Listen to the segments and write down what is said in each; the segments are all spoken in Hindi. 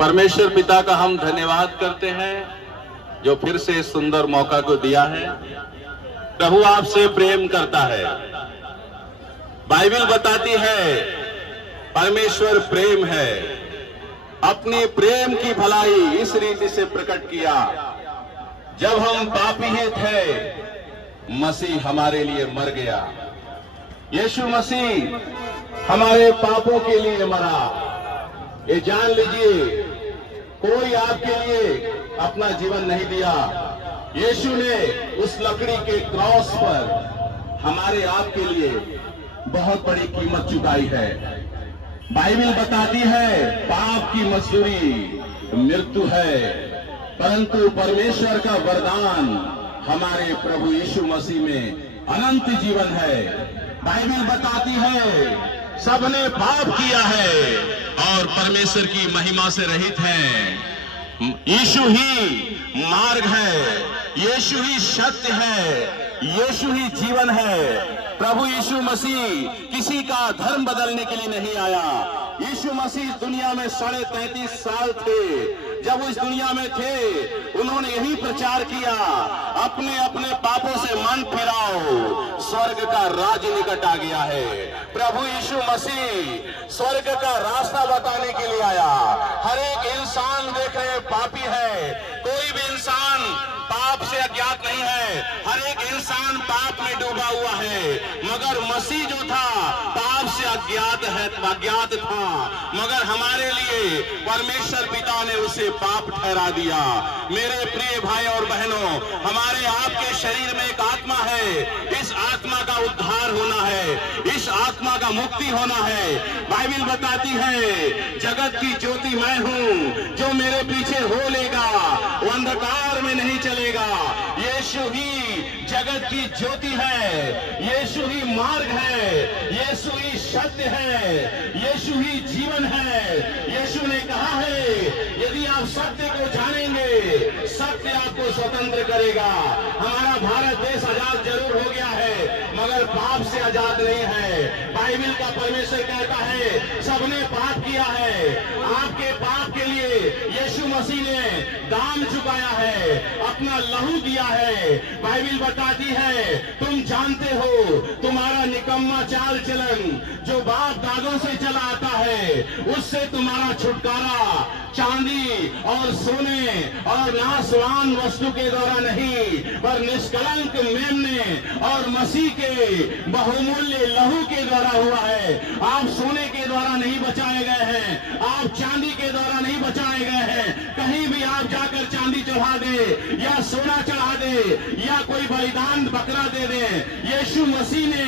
परमेश्वर पिता का हम धन्यवाद करते हैं जो फिर से इस सुंदर मौका को दिया है। प्रभु आपसे प्रेम करता है। बाइबल बताती है परमेश्वर प्रेम है। अपने प्रेम की भलाई इस रीति से प्रकट किया, जब हम पापी ही थे मसीह हमारे लिए मर गया। यीशु मसीह हमारे पापों के लिए मरा। ये जान लीजिए, कोई आपके लिए अपना जीवन नहीं दिया। यीशु ने उस लकड़ी के क्रॉस पर हमारे आपके लिए बहुत बड़ी कीमत चुकाई है। बाइबल बताती है पाप की मजदूरी मृत्यु है, परंतु परमेश्वर का वरदान हमारे प्रभु यीशु मसीह में अनंत जीवन है। बाइबल बताती है सबने पाप किया है और परमेश्वर की महिमा से रहित है। यीशु ही मार्ग है, यीशु ही सत्य है, यीशु ही जीवन है। प्रभु यीशु मसीह किसी का धर्म बदलने के लिए नहीं आया। यीशु मसीह दुनिया में 33.5 साल थे। जब वो इस दुनिया में थे उन्होंने यही प्रचार किया, अपने अपने पापों से मन फिराओ, स्वर्ग का राज्य निकट आ गया है। प्रभु यीशु मसीह स्वर्ग का रास्ता बताने के लिए आया। हर एक इंसान देख रहे पापी है, कोई भी इंसान पाप से अज्ञात नहीं है। हर एक इंसान पाप में डूबा हुआ है, मगर मसीह जो था पाप से अज्ञात था, मगर हमारे लिए परमेश्वर पिता ने उसे पाप ठहरा दिया। मेरे प्रिय भाई और बहनों, हमारे आपके शरीर में एक आत्मा है। इस आत्मा का उद्धार होना है, इस आत्मा का मुक्ति होना है। बाइबल बताती है जगत की ज्योति मैं हूं, जो मेरे पीछे हो लेगा वो अंधकार में नहीं चलेगा। यीशु ही जगत की ज्योति है, यीशु ही मार्ग है, यीशु ही सत्य है, यीशु ही जीवन है। यीशु ने कहा है यदि आप सत्य को जानेंगे सत्य आपको स्वतंत्र करेगा। हमारा भारत देश आजाद जरूर हो गया है, मगर पाप से आजाद नहीं है। बाइबल का परमेश्वर कहता है सबने पाप किया है। आपके पाप के लिए यीशु मसीह ने दाम चुकाया है, अपना लहू दिया है। बाइबल बताती है तुम जानते हो तुम्हारा निकम्मा चाल चलन जो बाप दादों से चला आता है, उससे तुम्हारा छुटकारा चांदी और सोने और नाशवान वस्तु के द्वारा नहीं, पर निष्कलंक मेमने और मसीह के बहुमूल्य लहू के द्वारा हुआ है। आप सोने के द्वारा नहीं बचाए गए हैं, आप चांदी के द्वारा नहीं बचाए गए हैं। कहीं भी आप जाकर चांदी चढ़ा दे या सोना चढ़ा दे या कोई बलिदान बकरा दे दे, यीशु मसीह ने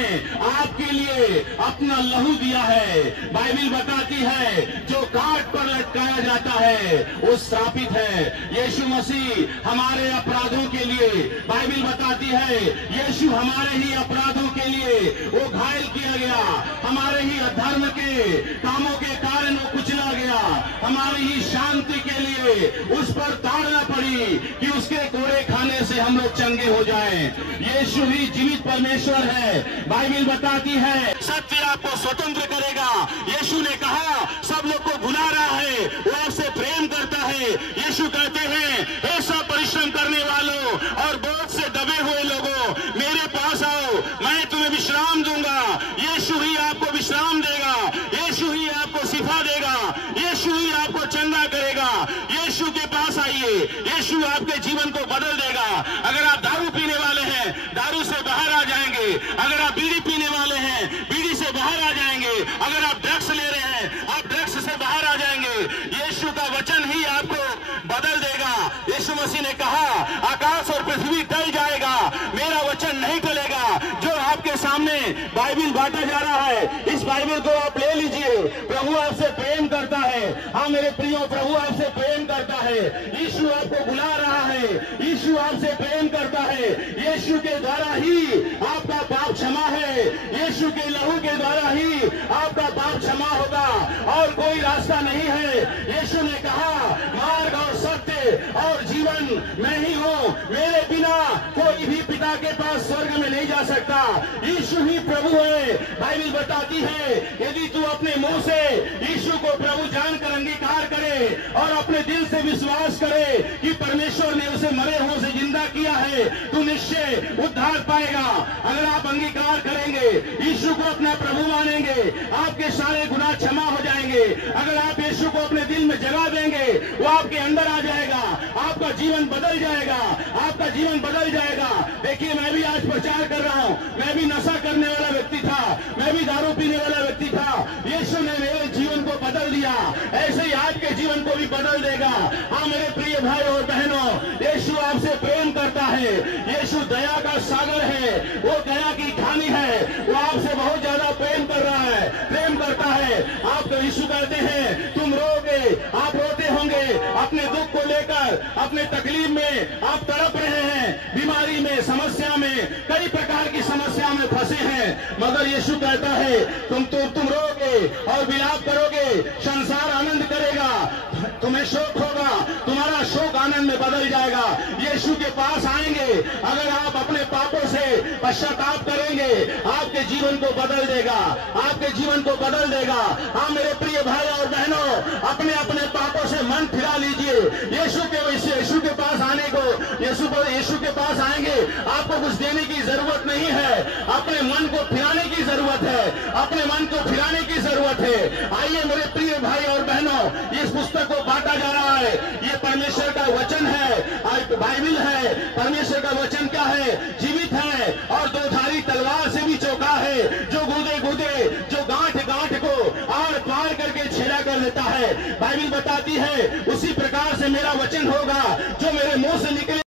आपके लिए अपना लहू दिया है। बाइबल बताती है जो काट पर लटकाया जाता है वो श्रापित है। यीशु मसीह हमारे अपराधों के लिए, बाइबल बताती है यीशु हमारे ही अपराधों के लिए वो घायल किया गया, हमारे ही अधर्म के कामों के कारण वो कुचला गया, हमारी ही शांति के लिए उस पर ताड़ना पड़ी कि उसके कोड़े खाने से हम लोग चंगे हो जाएं। यीशु ही जीवित परमेश्वर है। बाइबल बताती है सत्य आपको स्वतंत्र करेगा। यीशु ने कहा सब लोग को बुला रहा है, वो आपसे प्रेम करता है। यीशु कहते हैं हे सब परिश्रम करने वालों और बोझ से दबे हुए लोगों, मेरे पास आओ, मैं तुम्हें विश्राम दूंगा। यीशु ही आपको विश्राम देगा, यीशु ही आपको शिफा देगा, यीशु ही आपको चंगा करेगा। यीशु के पास आइए, यीशु आपके जीवन को बदल देगा। अगर आप दारू पीने वाले हैं दारू से बाहर आ जाएंगे, अगर आप बीड़ी पीने वाले हैं बीड़ी से बाहर आ जाएंगे, अगर आप ड्रग्स ले रहे हैं आप ड्रग्स से बाहर आ जाएंगे। यीशु का वचन ही आपको बदल देगा। यीशु मसीह ने कहा आकाश और पृथ्वी टल जाएगा, मेरा वचन नहीं टलेगा। जो आपके सामने बाइबल बांटा जा रहा है, इस बाइबल को आप ले लीजिए। प्रभु आपसे प्रेम करता है। हाँ मेरे प्रियो, प्रभु आपसे प्रेम करता है। यीशु आपको बुला रहा है, है, यीशु आपसे प्रेम करता है। यीशु के द्वारा ही आपका पाप क्षमा है, यीशु के लहू के द्वारा ही आपका पाप क्षमा होगा और कोई रास्ता नहीं है। यीशु ने कहा मार्ग और सत्य और जीवन मैं ही हूँ, मेरे बिना कोई भी पिता के पास स्वर्ग में नहीं जा सकता। यीशु ही प्रभु है। बाइबल बताती है यदि तू अपने मुंह से यीशु को प्रभु जानकर अंगीकार करे और अपने दिल से विश्वास करे कि परमेश्वर ने उसे मरे हुए से जिंदा किया है, तू निश्चय उद्धार पाएगा। अगर आप अंगीकार करेंगे, यीशु को अपना प्रभु मानेंगे, आपके सारे गुनाह क्षमा हो जाएंगे। अगर आप यीशु को अपने दिल में जगा देंगे, वो आपके अंदर आ जाएगा, आपका जीवन बदल जाएगा, आपका जीवन बदल जाएगा। देखिए मैं भी आज प्रचार कर रहा हूँ, मैं भी नशा करने वाला व्यक्ति था, मैं भी दारू पीने वाला व्यक्ति था। यीशु ने मेरे जीवन को बदल दिया, ऐसे ही आपके जीवन को भी बदल देगा। हाँ मेरे प्रिय भाई और बहनों, यीशु आपसे प्रेम करता है। यीशु दया का सागर है, वो दया की खानी है, वो आपसे बहुत ज्यादा प्रेम कर रहा है, प्रेम करता है। आपको यीशु कहते हैं तुम रोगे, आप रोते होंगे अपने दुख को लेकर, अपने तकलीफ में आप तड़प रहे हैं, बीमारी में, समस्या में, कई प्रकार की समस्या में फंसे हैं, मगर यीशु कहता है तुम रोगे और विलाप करोगे, संसार आनंद करेगा, तुम्हें शोक होगा, तुम्हारा शोक आनंद में बदल जाएगा। यीशु के पास आएंगे, अगर आप अपने पापों से पश्चाताप करेंगे, आपके जीवन को बदल देगा, आपके जीवन को बदल देगा। हाँ मेरे प्रिय भाई और बहनों, अपने अपने पापों से मन फिरा लीजिए। यीशु के पास आने को, यीशु के पास आएंगे, आपको कुछ देने की जरूरत नहीं है, अपने मन को फिराने की जरूरत है, अपने मन को फिराने की जरूरत है। आइए मेरे प्रिय भाई और बहनों, इस पुस्तक को बांटा जा रहा है, ये परमेश्वर का वचन है, बाइबल है। परमेश्वर का वचन क्या है? जीवित है और दोधारी तलवार से भी चौका है, जो गूदे जो गांठ को आर पार करके छेड़ा कर लेता है। बाइबल बताती है उसी प्रकार से मेरा वचन होगा जो मेरे मुंह से निकले